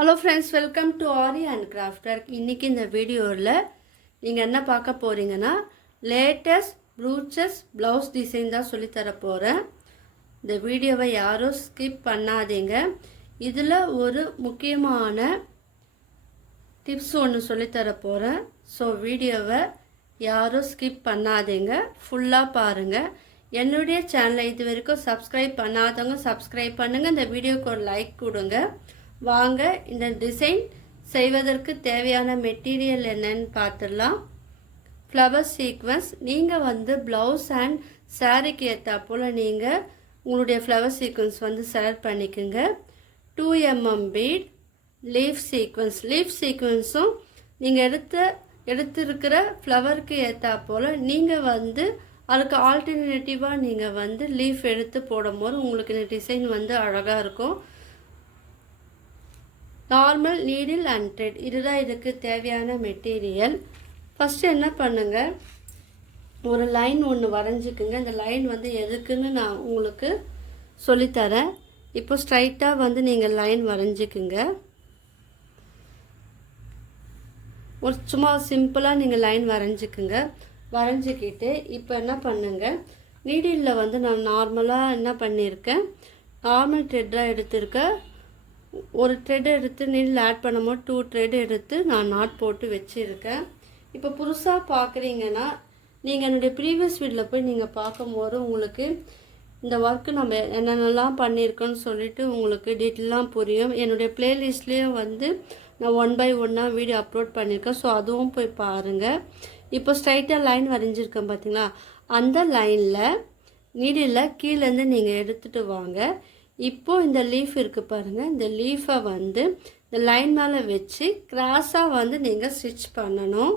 Hello friends, welcome to aari and crafter. இன்றைக்கி இந்த வீடியோவில் நீங்கள் என்ன பார்க்க போகிறீங்கன்னா, லேட்டஸ்ட் ப்ரூச்சஸ் ப்ளவுஸ் டிசைன் தான் சொல்லித்தர போகிறேன். இந்த வீடியோவை யாரும் ஸ்கிப் பண்ணாதீங்க. இதில் ஒரு முக்கியமான டிப்ஸ் ஒன்று சொல்லித்தர போகிறேன். ஸோ வீடியோவை யாரும் ஸ்கிப் பண்ணாதீங்க, ஃபுல்லாக பாருங்கள். என்னுடைய சேனலை இது வரைக்கும் சப்ஸ்கிரைப் பண்ணாதவங்க சப்ஸ்கிரைப் பண்ணுங்கள். இந்த வீடியோக்கு ஒரு லைக் கொடுங்க. வாங்க இந்த டிசைன் செய்வதற்கு தேவையான மெட்டீரியல் என்னன்னு பார்த்துடலாம். ஃப்ளவர் சீக்வன்ஸ் நீங்கள் ப்ளவுஸ் அண்ட் சாரீக்கு ஏற்றா போல் நீங்கள் உங்களுடைய ஃப்ளவர் சீக்வன்ஸ் செலக்ட் பண்ணிக்கோங்க. 2mm பீட், லீஃப் சீக்வன்ஸும் நீங்கள் எடுத்திருக்கிற ஃப்ளவருக்கு ஏற்றா போல் நீங்கள் அதுக்கு ஆல்டர்னேட்டிவாக நீங்கள் லீஃப் எடுத்து போடும்போது உங்களுக்கு இந்த டிசைன் அழகாக இருக்கும். நார்மல் நீடில் அண்ட் த்ரெட், இதுதான் இதுக்கு தேவையான மெட்டீரியல். ஃபஸ்ட்டு என்ன பண்ணுங்கள், ஒரு லைன் ஒன்று வரைஞ்சிக்குங்க. இந்த லைன் எதுக்குன்னு நான் உங்களுக்கு சொல்லித்தரேன். இப்போ ஸ்ட்ரைட்டாக நீங்கள் லைன் வரைஞ்சிக்குங்க. ஒரு சும்மா சிம்பிளாக நீங்கள் லைன் வரைஞ்சிக்குங்க. வரைஞ்சிக்கிட்டு இப்போ என்ன பண்ணுங்கள், நீடிலில் நான் நார்மலாக என்ன பண்ணியிருக்கேன், நார்மல் த்ரெட்டாக எடுத்திருக்கேன். ஒரு த்ரெட் எடுத்து நீடில் ஆட் பண்ணும்போது 2 த்ரெட் எடுத்து நான் நாட் போட்டு வச்சுருக்கேன். இப்போ புதுசாக பார்க்குறீங்கன்னா நீங்கள் என்னுடைய ப்ரீவியஸ் வீடியோவில் போய் நீங்கள் பார்க்கும்போது உங்களுக்கு இந்த ஒர்க்கு நம்ம என்னென்னலாம் பண்ணியிருக்கோன்னு சொல்லிவிட்டு உங்களுக்கு டீட்டெயிலாக புரியும். என்னுடைய ப்ளேலிஸ்ட்லேயும் நான் 1 by 1 வீடியோ அப்லோட் பண்ணியிருக்கேன். ஸோ அதுவும் போய் பாருங்கள். இப்போ ஸ்ட்ரைட்டாக லைன் வரைஞ்சிருக்கேன் பார்த்தீங்களா, அந்த லைனில் நீடில் கீழேருந்து நீங்கள் எடுத்துகிட்டு வாங்க. இப்போது இந்த லீஃப் இருக்குது பாருங்கள், இந்த லீஃபை இந்த லைன் மேலே வச்சு கிராஸாக நீங்கள் ஸ்டிச் பண்ணணும்.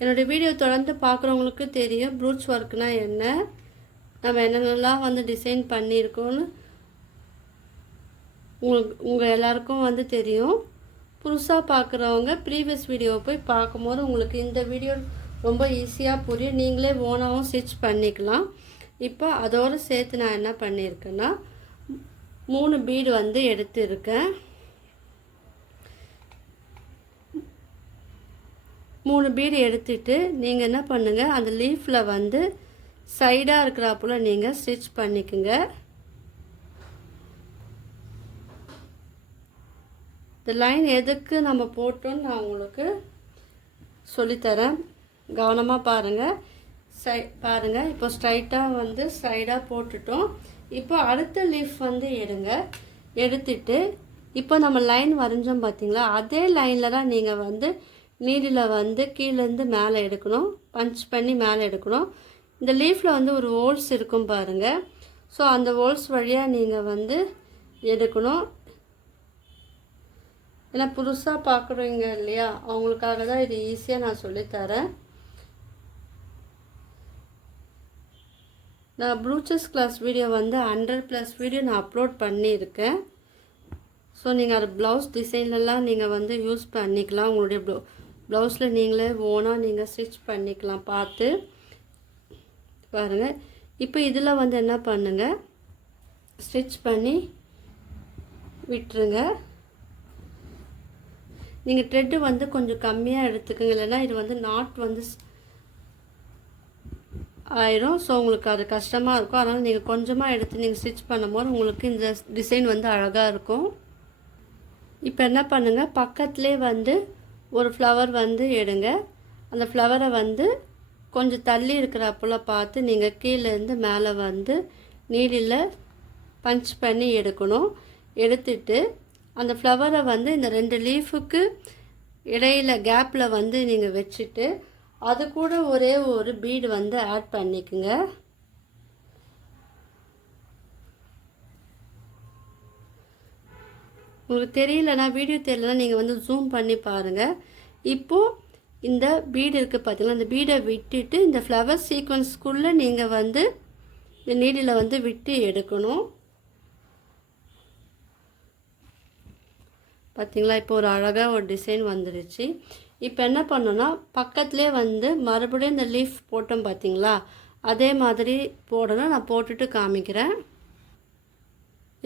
என்னுடைய வீடியோ தொடர்ந்து பார்க்குறவங்களுக்கு தெரியும் ப்ரூச் ஒர்க்னால் என்ன, நம்ம என்னென்னலாம் டிசைன் பண்ணியிருக்கோன்னு உங்கள் எல்லாருக்கும் தெரியும். புதுசாக பார்க்குறவங்க ப்ரீவியஸ் வீடியோவை போய் பார்க்கும்போது உங்களுக்கு இந்த வீடியோ ரொம்ப ஈஸியாக புரியும். நீங்களே ஓனாகவும் ஸ்டிச் பண்ணிக்கலாம். இப்போ அதோடு சேர்த்து நான் என்ன பண்ணியிருக்கேன்னா 3 பீடு எடுத்துருக்கேன். 3 பீடு எடுத்துட்டு நீங்கள் என்ன பண்ணுங்கள், அந்த லீஃபில் சைடாக இருக்கிறாப்புல நீங்கள் ஸ்டிச் பண்ணிக்கோங்க. இந்த லைன் எதுக்கு நம்ம போட்டோன்னு நான் உங்களுக்கு சொல்லித்தரேன், கவனமாக பாருங்கள். பாருங்கள், இப்போ ஸ்ட்ரைட்டாக சைடாக போட்டுட்டோம். இப்போ அடுத்த லீஃப் எடுங்க. எடுத்துட்டு இப்போ நம்ம லைன் வரைஞ்சோம் பார்த்தீங்களா, அதே லைனில் தான் நீங்கள் நீடில் கீழேருந்து மேலே எடுக்கணும், பஞ்ச் பண்ணி மேலே எடுக்கணும். இந்த லீஃபில் ஒரு ஹோல்ஸ் இருக்கும் பாருங்கள். ஸோ அந்த ஹோல்ஸ் வழியாக நீங்கள் எடுக்கணும். ஏன்னா புதுசாக பார்க்குறீங்க இல்லையா, அவங்களுக்காக தான் இது ஈஸியாக நான் சொல்லித்தரேன். நான் ப்ளூச்சஸ் கிளாஸ் வீடியோ 100+ வீடியோ நான் அப்லோட் பண்ணியிருக்கேன். ஸோ நீங்கள் அது ப்ளவுஸ் டிசைன்லலாம் நீங்கள் யூஸ் பண்ணிக்கலாம். உங்களுடைய ப்ளவுஸில் நீங்களே ஓனாக நீங்கள் ஸ்டிச் பண்ணிக்கலாம் பார்த்து பாருங்கள். இப்போ இதில் என்ன பண்ணுங்கள், ஸ்டிச் பண்ணி விட்டுருங்க. நீங்கள் த்ரெட்டு கொஞ்சம் கம்மியாக எடுத்துக்கோங்க, இல்லைன்னா இது நாட் ஆயிரும். ஸோ உங்களுக்கு அது கஷ்டமாக இருக்கும். அதனால் நீங்கள் கொஞ்சமாக எடுத்து நீங்கள் ஸ்டிச் பண்ணும்போது உங்களுக்கு இந்த டிசைன் அழகாக இருக்கும். இப்போ என்ன பண்ணுங்கள், பக்கத்துலேயே ஒரு ஃப்ளவர் எடுங்க. அந்த ஃப்ளவரை கொஞ்சம் தள்ளி இருக்கிறப்போல பார்த்து நீங்கள் கீழேருந்து மேலே நீடில் பஞ்ச் பண்ணி எடுக்கணும். எடுத்துட்டு அந்த ஃப்ளவரை இந்த 2 லீஃபுக்கு இடையில் கேப்பில் நீங்கள் வச்சுட்டு அது கூட ஒரே ஒரு பீடு ஆட் பண்ணிக்குங்க. உங்களுக்கு தெரியலனா, வீடியோ தெரியலனா நீங்கள் ஜூம் பண்ணி பாருங்கள். இப்போது இந்த பீடு இருக்குது பார்த்தீங்களா, இந்த பீடை விட்டுட்டு இந்த ஃப்ளவர் சீக்வன்ஸ்க்குள்ளே நீங்கள் இந்த நீடில் விட்டு எடுக்கணும். பார்த்தீங்களா, இப்போ ஒரு அழகாக ஒரு டிசைன் வந்துடுச்சு. இப்போ என்ன பண்ணோன்னா பக்கத்துலேயே மறுபடியும் இந்த லீஃப் போட்டோம் பார்த்தீங்களா, அதே மாதிரி போடணும். நான் போட்டுட்டு காமிக்கிறேன்.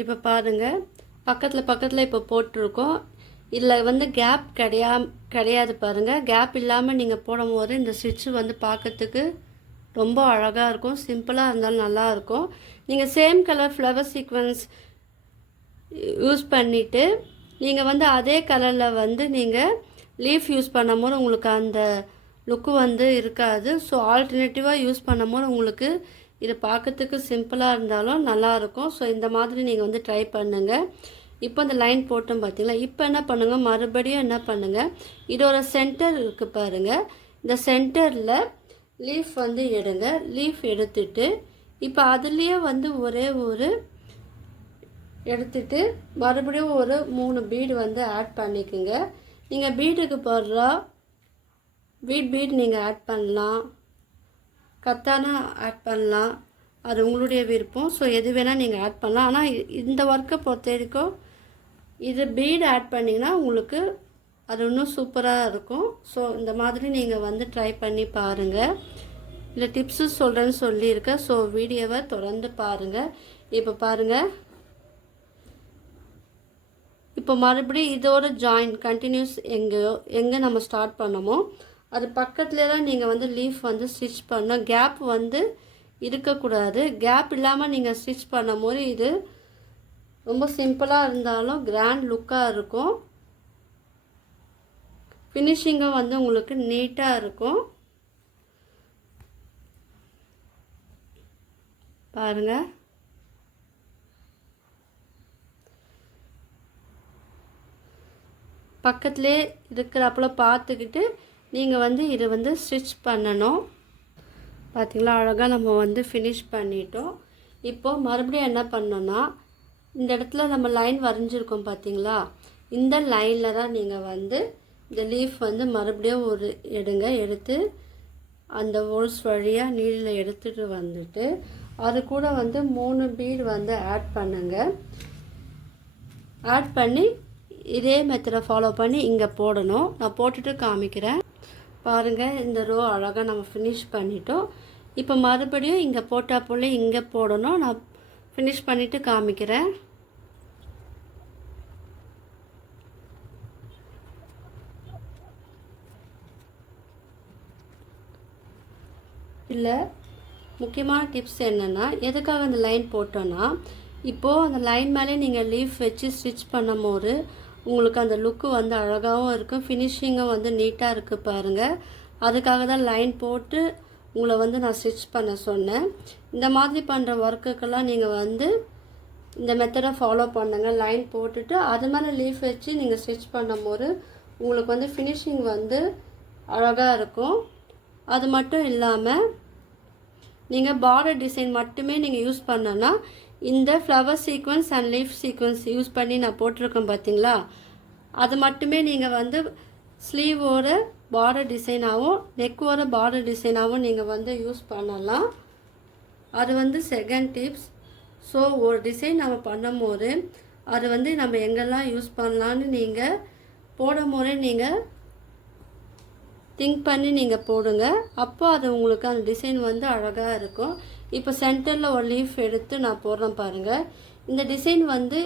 இப்போ பாருங்கள், பக்கத்தில் இப்போ போட்டிருக்கோம். இதில் வந்து கேப் கிடையாது பாருங்கள். கேப் இல்லாமல் நீங்கள் போடும்போது இந்த ஸ்டிச்சு வந்து பார்க்கறதுக்கு ரொம்ப அழகாக இருக்கும். சிம்பிளாக இருந்தாலும் நல்லாயிருக்கும். நீங்கள் same colour flower sequence use பண்ணிவிட்டு நீங்கள் வந்து அதே கலரில் வந்து நீங்கள் லீஃப் யூஸ் பண்ணும்போது உங்களுக்கு அந்த லுக்கு வந்து இருக்காது. ஸோ ஆல்டர்னேட்டிவாக யூஸ் பண்ணும்போது உங்களுக்கு இது பார்க்கறதுக்கு சிம்பிளாக இருந்தாலும் நல்லாயிருக்கும். ஸோ இந்த மாதிரி நீங்கள் வந்து ட்ரை பண்ணுங்கள். இப்போ இந்த லைன் போட்டோம் பார்த்தீங்களா. இப்போ என்ன பண்ணுங்கள், மறுபடியும் என்ன பண்ணுங்கள், இதோட சென்டர் இருக்குது பாருங்கள். இந்த சென்டரில் லீஃப் வந்து எடுங்க. லீஃப் எடுத்துட்டு இப்போ அதுலேயே வந்து ஒரே ஒரு எடுத்துட்டு மறுபடியும் ஒரு 3 பீடு வந்து ஆட் பண்ணிக்கோங்க. நீங்கள் பீடுக்கு போடுறா பீட் நீங்கள் ஆட் பண்ணலாம், கத்தானா ஆட் பண்ணலாம், அது உங்களுடைய விருப்பம். ஸோ எது வேணால் நீங்கள் ஆட் பண்ணலாம். ஆனால் இந்த ஒர்க்கை பொறுத்த வரைக்கும் இது பீடு ஆட் பண்ணிங்கன்னா உங்களுக்கு அது இன்னும் சூப்பராக இருக்கும். ஸோ இந்த மாதிரி நீங்கள் வந்து ட்ரை பண்ணி பாருங்கள். இல்லை டிப்ஸு சொல்கிறேன்னு சொல்லியிருக்கேன். ஸோ வீடியோவை தொடர்ந்து பாருங்கள். இப்போ பாருங்கள், இப்போ மறுபடியும் இதோட ஜாயின் கண்டினியூஸ் எங்கே நம்ம ஸ்டார்ட் பண்ணமோ அது பக்கத்துலேயே தான் நீங்கள் வந்து லீஃப் வந்து ஸ்டிச் பண்ணணும். கேப் வந்து இருக்கக்கூடாது. கேப் இல்லாமல் நீங்கள் ஸ்டிச் பண்ணும் போது இது ரொம்ப சிம்பிளாக இருந்தாலும் கிராண்ட் லுக்காக இருக்கும். ஃபினிஷிங்கும் வந்து உங்களுக்கு நீட்டாக இருக்கும். பாருங்கள், பக்கத்துலே இருக்கிறப்பல பார்த்துக்கிட்டு நீங்கள் வந்து இதை வந்து ஸ்டிச் பண்ணணும். பார்த்திங்களா, அழகாக நம்ம வந்து ஃபினிஷ் பண்ணிட்டோம். இப்போது மறுபடியும் என்ன பண்ணோன்னா இந்த இடத்துல நம்ம லைன் வரைஞ்சிருக்கோம் பார்த்திங்களா, இந்த லைனில் தான் நீங்கள் வந்து இந்த லீஃப் வந்து மறுபடியும் ஒரு எடுத்து அந்த ஹோல்ஸ் வழியாக நீடில் எடுத்துகிட்டு வந்துட்டு அது கூட வந்து 3 பீட் வந்து ஆட் பண்ணுங்கள். ஆட் பண்ணி இதே மெத்தடை ஃபாலோ பண்ணி இங்கே போடணும். நான் போட்டுட்டு காமிக்கிறேன். பாருங்கள், இந்த ரோ அழகாக நம்ம ஃபினிஷ் பண்ணிட்டோம். இப்போ மறுபடியும் இங்கே போட்டால் போல் இங்கே போடணும். நான் ஃபினிஷ் பண்ணிவிட்டு காமிக்கிறேன். இல்லை, முக்கியமான டிப்ஸ் என்னென்னா, எதுக்காக அந்த லைன் போட்டோன்னா இப்போது அந்த லைன் மேலே நீங்கள் லீஃப் வச்சு ஸ்டிச் பண்ணும் போது உங்களுக்கு அந்த லுக்கு வந்து அழகாகவும் இருக்கும். ஃபினிஷிங்கும் வந்து நீட்டாக இருக்குது பாருங்கள். அதுக்காக தான் லைன் போட்டு உங்களை வந்து நான் ஸ்டிச் பண்ண சொன்னேன். இந்த மாதிரி பண்ணுற ஒர்க்குக்கெல்லாம் நீங்கள் வந்து இந்த மெத்தடை ஃபாலோ பண்ணுங்கள். லைன் போட்டுட்டு அது மேலே லீஃப் வச்சு நீங்கள் ஸ்டிச் பண்ணும் போது உங்களுக்கு வந்து ஃபினிஷிங் வந்து அழகாக இருக்கும். அது மட்டும் இல்லாமல் நீங்கள் பார்டர் டிசைன் மட்டுமே நீங்கள் யூஸ் பண்ணனா இந்த flower sequence and leaf sequence use பண்ணி நான் போட்டிருக்கேன் பார்த்தீங்களா, அது மட்டுமே நீங்கள் வந்து ஸ்லீவோட பார்டர் டிசைனாகவும் நெக்கோட பார்டர் டிசைனாகவும் நீங்கள் வந்து யூஸ் பண்ணலாம். அது வந்து செகண்ட் டிப்ஸ். ஸோ ஒரு டிசைன் நம்ம பண்ணும் போது அது வந்து நம்ம எங்கெல்லாம் யூஸ் பண்ணலான்னு நீங்கள் போடும் போதே நீங்கள் திங்க் பண்ணி நீங்கள் போடுங்க. அப்போ அது உங்களுக்கு அந்த டிசைன் வந்து அழகாக இருக்கும். இப்போ சென்டரில் ஒரு லீஃப் எடுத்து நான் போடுறேன் பாருங்கள். இந்த டிசைன் வந்து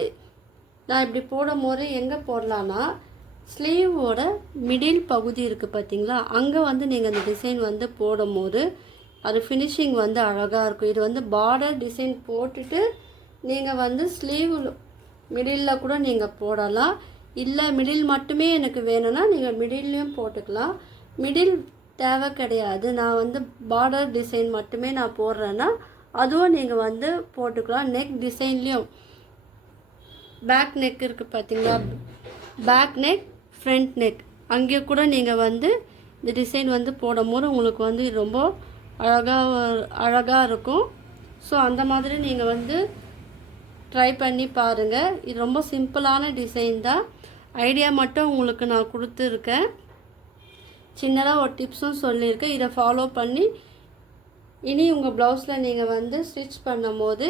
நான் இப்படி போடும் போது எங்கே போடலான்னா ஸ்லீவோட மிடில் பகுதி இருக்குது பார்த்தீங்களா, அங்கே வந்து நீங்கள் அந்த டிசைன் வந்து போடும் போது அது ஃபினிஷிங் வந்து அழகாக இருக்கும். இது வந்து பார்டர் டிசைன் போட்டுட்டு நீங்கள் வந்து ஸ்லீவ் மிடிலில் கூட நீங்கள் போடலாம். இல்லை மிடில் மட்டுமே எனக்கு வேணும்னா நீங்கள் மிடில்லையும் போட்டுக்கலாம். மிடில் தேவை கிடையாது. நான் வந்து பார்டர் டிசைன் மட்டுமே நான் போடுறேன்னா அதுவும் நீங்கள் வந்து போட்டுக்கலாம். நெக் டிசைன்லேயும் பேக் நெக் இருக்குது பார்த்தீங்களா, பேக் நெக் ஃப்ரண்ட் நெக் அங்கே கூட நீங்கள் வந்து இந்த டிசைன் வந்து போடும் போது உங்களுக்கு வந்து ரொம்ப அழகாக இருக்கும். ஸோ அந்த மாதிரி நீங்கள் வந்து ட்ரை பண்ணி பாருங்கள். இது ரொம்ப சிம்பிளான டிசைன் தான். ஐடியா மட்டும் உங்களுக்கு நான் கொடுத்துருக்கேன். சின்னதாக ஒரு டிப்ஸும் சொல்லியிருக்கேன். இதை ஃபாலோ பண்ணி இனி உங்கள் ப்ளவுஸில் நீங்கள் வந்து ஸ்டிச் பண்ணும் போது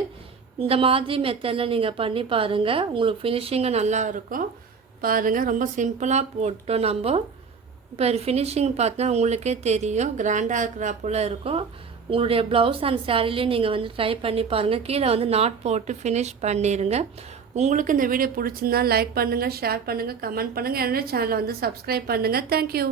இந்த மாதிரி மெத்தடில் நீங்கள் பண்ணி பாருங்கள். உங்களுக்கு ஃபினிஷிங்கும் நல்லா இருக்கும். பாருங்கள், ரொம்ப சிம்பிளாக போட்டோம் நம்ம. இப்போ ஃபினிஷிங் பார்த்தா உங்களுக்கே தெரியும், கிராண்டாக இருக்கிறா போல் இருக்கும். உங்களுடைய ப்ளவுஸ் அண்ட் சாரீலையும் நீங்கள் வந்து ட்ரை பண்ணி பாருங்கள். கீழே வந்து நாட் போட்டு ஃபினிஷ் பண்ணிடுங்க. உங்களுக்கு இந்த வீடியோ பிடிச்சிருந்தா லைக் பண்ணுங்கள், ஷேர் பண்ணுங்கள், கமெண்ட் பண்ணுங்கள். என்னுடைய சேனலை வந்து சப்ஸ்கிரைப் பண்ணுங்கள். தேங்க்யூ.